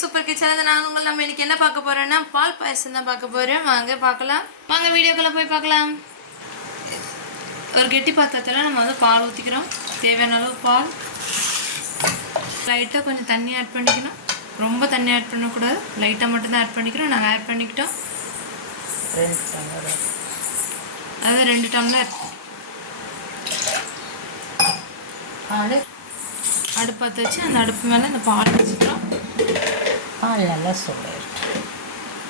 Super கிச்சன்ல நான் உங்களை நம்ம இன்னைக்கு என்ன பார்க்க போறேன்னா பால் பாயசம் தான் பார்க்க போறேன். வாங்க பார்க்கலாம். வாங்க வீடியோக்குள்ள போய் பார்க்கலாம். ஒரு கெட்டி பாத்திரத்துல நம்ம வந்து பால் ஊற்றிக்கிறோம். தேவையான அளவு பால். லைட்டாக கொஞ்சம் தண்ணி ஆட் பண்ணிக்கணும். ரொம்ப தண்ணி ஆட் பண்ணக்கூடாது. லைட்டாக மட்டும்தான் ஆட் பண்ணிக்கிறோம். நாங்கள் ஆட் பண்ணிக்கிட்டோம். 2 டம்ளர் பால் அடுப்பு பற்ற வச்சு அந்த அடுப்பு மேலே இந்த பால் வச்சுக்கிறோம்.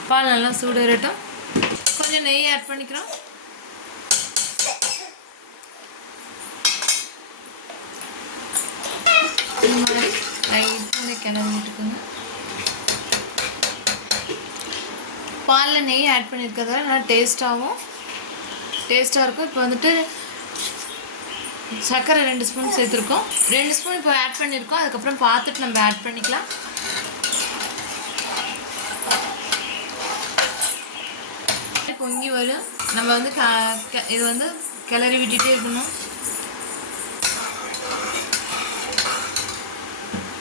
பால் நல்லா சூடேறட்டும். கொஞ்சம் நெய் ஆட் பண்ணிக்கிறோம். இந்த மாதிரி லைட்டாக கிளறி விட்டுக்கோங்க. பாலில் நெய் ஆட் பண்ணியிருக்கிறதால நல்லா டேஸ்ட்டாக இருக்கும். இப்போ வந்துட்டு சர்க்கரை 2 ஸ்பூன் சேர்த்துருக்கோம். 2 ஸ்பூன் இப்போ ஆட் பண்ணியிருக்கோம். அதுக்கப்புறம் பார்த்துட்டு நம்ம ஆட் பண்ணிக்கலாம். பொங்கி வரும். நம்ம வந்து இது வந்து கிளறி விட்டுட்டே இருக்கணும்.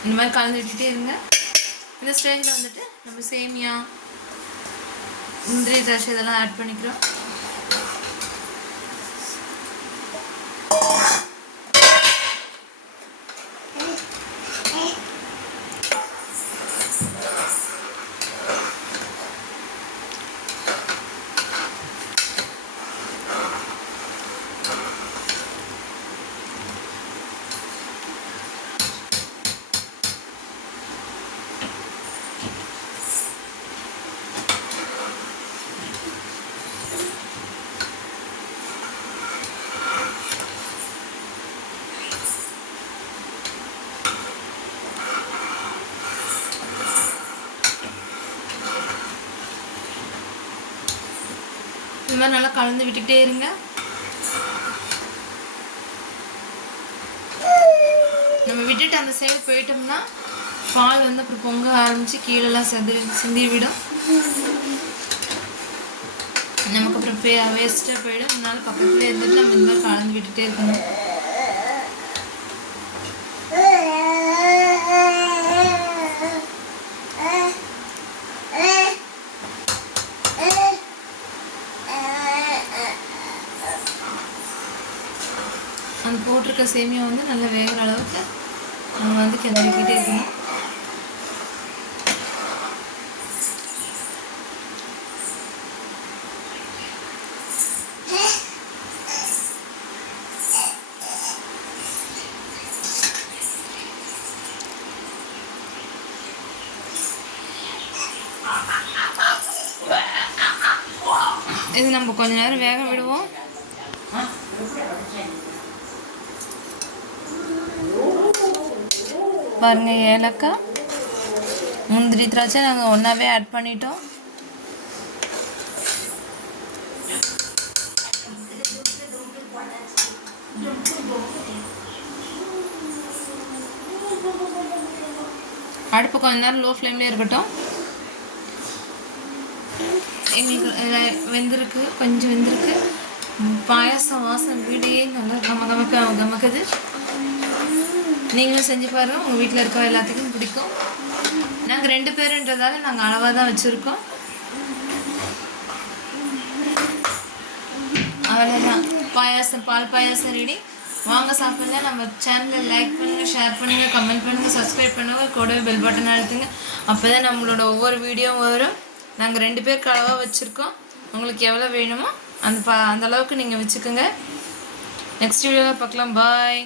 இந்த மாதிரி கலந்து விட்டுட்டே இருங்க. இந்த ஸ்டேஜில் வந்துட்டு நம்ம சேமியா, முந்திரி, திராட்சை இதெல்லாம் ஆட் பண்ணிக்கிறோம். இந்த மாதிரி நல்லா கலந்து விட்டுக்கிட்டே இருங்க. நம்ம விட்டுட்டு அந்த சைடு போயிட்டோம்னா பால் வந்து அப்புறம் பொங்க ஆரம்பித்து கீழெல்லாம் சிந்தி விடும். நமக்கு அப்புறம் வேஸ்ட்டாக போயிடும். அதனால பக்கத்துலேயே இருந்துட்டு நம்ம இந்த மாதிரி கலந்து விட்டுட்டே இருக்கணும். அந்த போட்டிருக்க சேமியா வந்து நல்லா வேகிற அளவுக்கு நம்ம வந்து கிளறிக்கிட்டே இருக்கணும். இது நம்ம கொஞ்ச நேரம் வேக விடுவோம். பாருங்க, ஏலக்காய், முந்திரி, திராட்சை நாங்கள் ஒன்றாவே ஆட் பண்ணிட்டோம். அடுப்பு கொஞ்ச நேரம் லோ ஃப்ளேம்லேயே இருக்கட்டும். எங்களுக்கு கொஞ்சம் வெந்திருக்கு. பாயாசம் வாசம் வீடே நல்லா கமக்குது. நீங்களும் செஞ்சு பாருங்கள். உங்கள் வீட்டில் இருக்க எல்லாத்துக்கும் பிடிக்கும். நாங்கள் 2 பேருன்றதால நாங்கள் அளவாக தான் வச்சுருக்கோம். அவ்வளோதான், பால் பாயாசம் ரெடி. வாங்க சாப்பிடலாம். நம்ம சேனலில் லைக் பண்ணுங்கள், ஷேர் பண்ணுங்கள், கமெண்ட் பண்ணுங்கள், சப்ஸ்கிரைப் பண்ணுங்கள். கூடவே பெல் பட்டன் அழுத்துங்க. அப்போ தான் நம்மளோட ஒவ்வொரு வீடியோவும் வரும். நாங்கள் 2 பேருக்கு அளவாக வச்சுருக்கோம். உங்களுக்கு எவ்வளோ வேணுமோ அந்த அளவுக்கு நீங்கள் வச்சுக்கோங்க. நெக்ஸ்ட் வீடியோவில் பார்க்கலாம். பாய்.